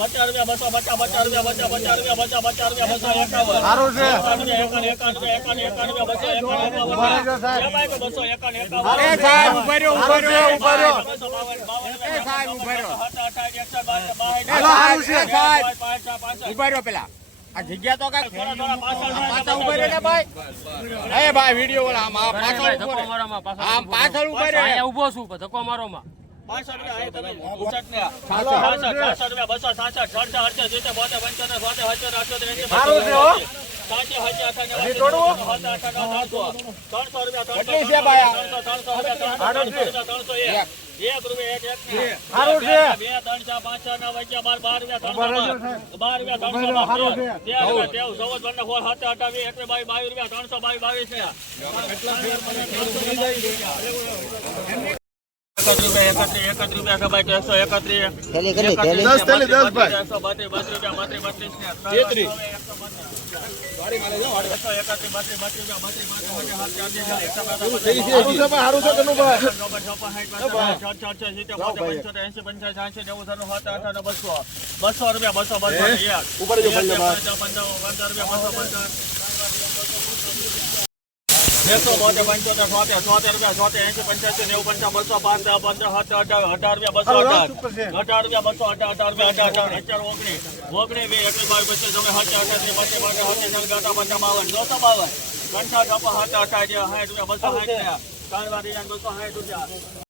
પચાસ રૂપિયા, બસો પચાસ, પચાસ રૂપિયા, પચાસ, પચાસ રૂપિયા, પચાસ, પચાસ રૂપિયા, બસો એકાવન. સારું છે. એકાવન એકાવન, એકાવન, એકાવન, એકાવન રૂપિયા, બસો એકાવન, એકાવન. ઊભા રહેજો સાહેબ. એ ભાઈ કહો, બસો એકાવન, એકાવન. એ સાહેબ ઊભા રહ્યો ઊભા ઊભા બસો. એ સાહેબ ઊભા. ઊભા પેલા. આ જગ્યા તો કઈ થોડા, થોડા પાછળ પાછા ઊભા રહ્યો ને ભાઈ. એ ભાઈ વીડિયો આમ પાછળ ઊભો આમ પાછળ ઊભા રહ્યો ઊભો છું ધક્કો મારો માં છે, છે એક. એક રૂપિયા, એક, એક સારું છે. બે, ત્રણ, ચાર, પાંચ, છ, નવ, અગિયાર, બાર, બાર રૂપિયા, બાર. રૂપિયા, ત્રણસો બાર, છે. રૂપિયા, તેર, ચૌદ, પંદર, સોળ, સત્તર, અઠાવીસ, એકવીસ, બાવીસ, બાવીસ રૂપિયા, ત્રણસો બાવીસ, બાવીસ ને. રૂપિયા, એકત્રીસ, રૂપિયા, ખબર કે એકસો એકત્રીસ. દસ થેલી, દસ ભાઈ. એકસો બત્રીસ, બત્રીસ રૂપિયા, બત્રીસ, બત્રીસ અઠાણું, બસો. બસો રૂપિયા, બસો, બસો પંચાવન રૂપિયા, બસો, પંચાવન. એકસો બોતેર, પંચોતેર, છોતેર, છોતેર રૂપિયા, છોતેર, એંસી, પંચાસી, નેવું, પંચાવન, બસો, પંદર, અઢાર, અઢાર રૂપિયા, બસો, અઢાર. અઢાર રૂપિયા, બસો, અઢાર, અઢાર રૂપિયા, અઢાર, અઢાર, ઓગણીસ. ઓગણીસ, વીસ, એકવીસ, બાવીસ, પચીસ, તમે હજાર અઠાત્રીસ, પચીસ પચાસ, નવસો બાવન. પંચાવન, છપ્પન, અઠાસી, સાઠ રૂપિયા, બસો સાઠ રૂપિયા. ત્રણ વાર બસો સાઠ રૂપિયા.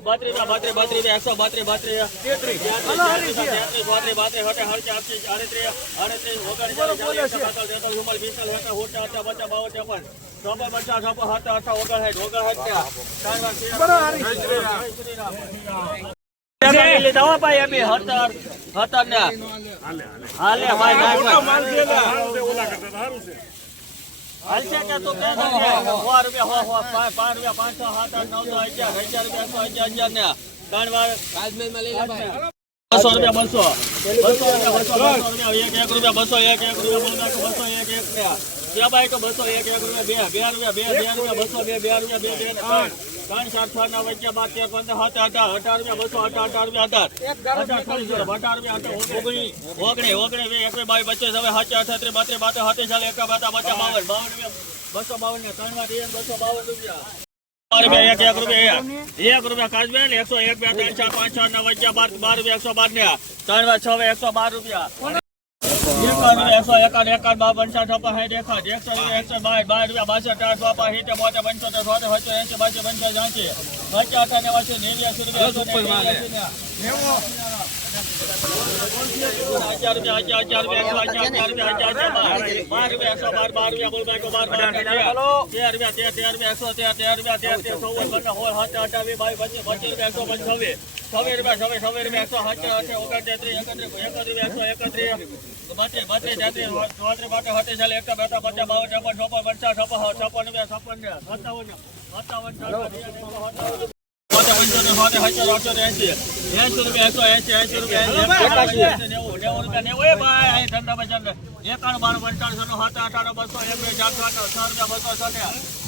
ચુમ્મોતેર. એકાવન, એકાવન રૂપિયા, એકાવન, એકાવન, એકાવન, ચાલીસ. એ ભાઈ, આ છે. ને, ચાલીસ રૂપિયા, ચાલીસ. હાલે ભાઈ હાલશે કે તું કે સો રૂપિયા, સો, સો, પાંચ, પાંચ રૂપિયા, પાંચસો, સાત, આઠ, નવસો, અગિયાર, અગિયાર રૂપિયા, એકસો, અગિયાર, અગિયાર ને. ત્રણ વાર બસો રૂપિયા, બસો. બસો રૂપિયા, બસો, બસો રૂપિયા, એક, એક રૂપિયા, બસો, એક, એક રૂપિયા, બસો, એક, એક બે બસો, એક, એક રૂપિયા, બે, બે રૂપિયા, બે, બે રૂપિયા, બસો, બે, બે રૂપિયા, બે, બે ત્રણ. ત્રણ, ચાર, છ, નવ, અગિયાર, બાર, તેર, પંદર, સત્તર, અઢાર, અઢાર રૂપિયા, બસો, અઢાર, અઢાર રૂપિયા, અઢાર. અઢાર, ત્રીસ અઢાર રૂપિયા, ઓગણીસ, ઓગણીસ, ઓગણીસ, એકવીસ, બાવીસ, પચીસ, હવે સાચી, અઠાત્રીસ, બત્રીસ, બાતેર, સત્તર, ચાલીસ, એકાવન, બાવન, પચાસ, બાવન, બાવન રૂપિયા, બસો બાવન ને ત્રણ વાર એક, બસો બાવન રૂપિયા. એક, એક રૂપિયા, એક. એક રૂપિયા કાચબેન, એકસો એક, બે, ત્રણ, ચાર, પાંચ, છ, નવ, અગિયાર, બાર, બાર રૂપિયા, એકસો બાર ને ત્રણ છ, એકસો બાર રૂપિયા. એકસો એકાવન, એકાવન, બાવન, પંચાવન, છપ્પન, સાઠ, એકસઠ, એકસો એકસો બાર, બાર રૂપિયા, બાસઠ, ત્રણ, ચોપન, સિત્તેર, બોતેર, પંચોતેર, છોતેર, સત્તર, એંસી, બાસી, પંચાસી, એંસી, પચાસ, અઠાવન, નેવાસી, નેવ્યાસી રૂપિયા, એકસો ને છવ્વીસ રૂપિયા, છવ્વીસ, છવ્વીસ રૂપિયા, એકસો સત્તર, ઓગણત્રીસ, એકત્રીસ, એકત્રીસ એકસો એકત્રીસ. બત્રીસ. એકાણું, બાણું, પંચાણું, છન્નું, અઠાણું, બસો, એક, બે, ચાર, પાંચ, છ રૂપિયા, બસો, છ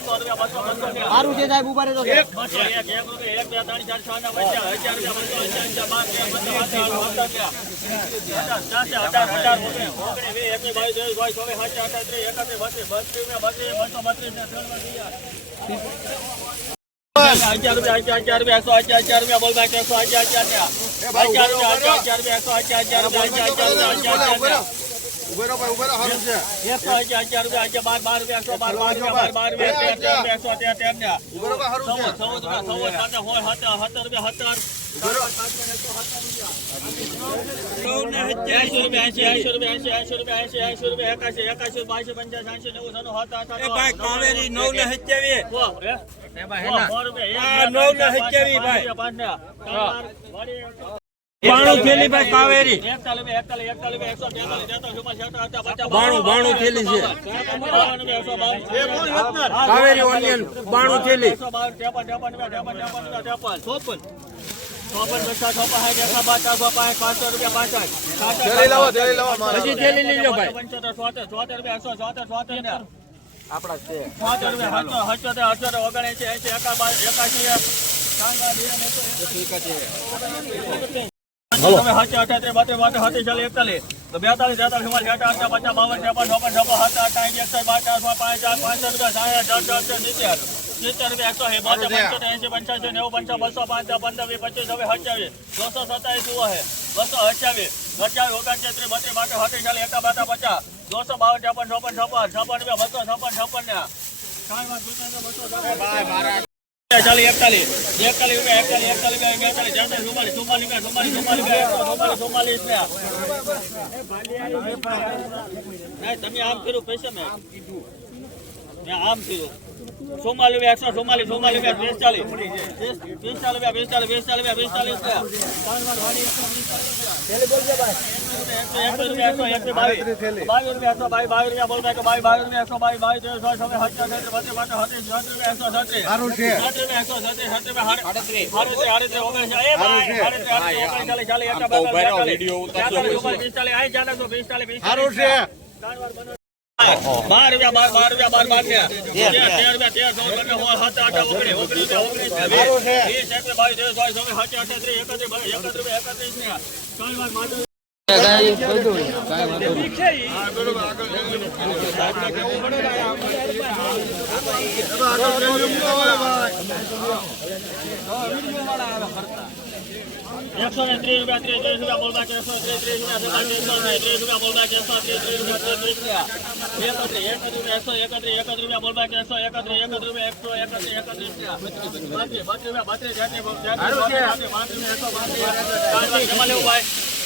સારું છે સાહેબ ઊભા રહેતો એક બે ત્રણ ચાર છ. ને પચાસ હજાર રૂપિયા બસો બત્રીસ રૂપિયા સત્તર રૂપિયા સત્તર કાવેરી નવ ને નવ ભાઈ. બાણું થેલી ભાઈ કાવેરી બાણું, બાણું થેલી છે. કાવેરી ઓનિયન બાણું થેલી ચોપન. પચાસ, સાઠ, એકસો પાંચસો રૂપિયા. સાઠ, હજી થેલી લઈ લો ભાઈ પંચોતેર, રૂપિયા, એકસો છોતેર, છોતેર ને. છોતેર રૂપિયા, અઠ્યોતેર, અઠ્યોતેર, ઓગણએંસી, એંસી, તો- તમે સાચી અઠ્યાત્રીસ, બત્રીસ, બત્રીસ, સત્રીસ, ચાલીસ, એકતાલીસ. તો બેતાલીસ, તેતાલીસ, અઠાવન, અઠાવન, પચાસ, બાવન, છપ્પન છપ્પન, સાત અઠ્ઠાવીસ, એકસો બાર, ચાર, પાંચ, પાંચ, ચાર, પાંચસો રૂપિયા, સાહેબ અઢાર, અઢાર, સિત્તેર. સિત્તેર રૂપિયા, એકસો બોતેર, પંચોતેર, એંસી, પંચ્યાસી, નેવું, પંચાવન, બસો, પાંચ, પંદર, પચીસ, છવ્વીસ, સત્યાવીસ, દોસો સત્તાવીસ જુઓ છે. બસો અઠ્યાવીસ, અઠ્યાવીસ, ઓગણત્રીસ, બત્રીસ, બાર, સત્રીસ, ચાલીસ, એકા, બાર, પચાસ, દોસો બાવન, છપ્પન, છપ્પન બસો, છપ્પન, છપ્પન ને. બસો, છપ્પન. ચાલીસ એકતાલીસ એકતાલીસ રૂપિયા એકતાલીસ એકતાલીસ રૂપિયા બેતાલીસ તેતાલીસ ચુમ્માલીસ ચુમ્માલીસ રૂપિયા ચુમ્માલીસ રૂપિયા ચુમ્માલીસ ચુમ્માલીસ રૂપિયા તમે આમ કર્યું પૈસા મેં મેં આમ કર્યું ચુમ્માલીસ રૂપિયા એકસો ચુમ્માલીસ ચુમ્માલીસ રૂપિયા બેતાલીસ પિસ્તાલીસ રૂપિયા પિસ્તાલીસ પિસ્તાલીસ રૂપિયા પિસ્તાલીસ બાર રૂપિયા બાર બાર રૂપિયા બાર બાર તેર રૂપિયા. તેર ચૌદ સત્તર અઢાર ઓગણીસ ઓગણીસ વીસ વીસ એકવીસ બાવીસ ત્રેવીસ ચોવીસ ચોવીસ સાચી અઠ્યાત્રીસ એકત્રીસ બત્રીસ એકત્રીસ રૂપિયા એકત્રીસ ને ત્રણ વાર માધવ એકસો ને ત્રીસ રૂપિયા ત્રીસ ત્રીસ રૂપિયા બોલવા કેસો ત્રીસ ત્રીસ રૂપિયા ત્રીસ ત્રીસ રૂપિયા બોલવા કે ત્રીસ રૂપિયા ત્રીસ રૂપિયા એકત્રીસ એકત્રીસ એકસો એકત્રીસ એકત્રીસ રૂપિયા બોલવા એકસો એકત્રીસ એકત્રીસ રૂપિયા એકસો એકત્રીસ એકત્રીસ રૂપિયા રૂપિયા બત્રીસ જાતિ જાતિ પાંત્રીસ એકસો પાંત્રીસ લેવું ભાઈ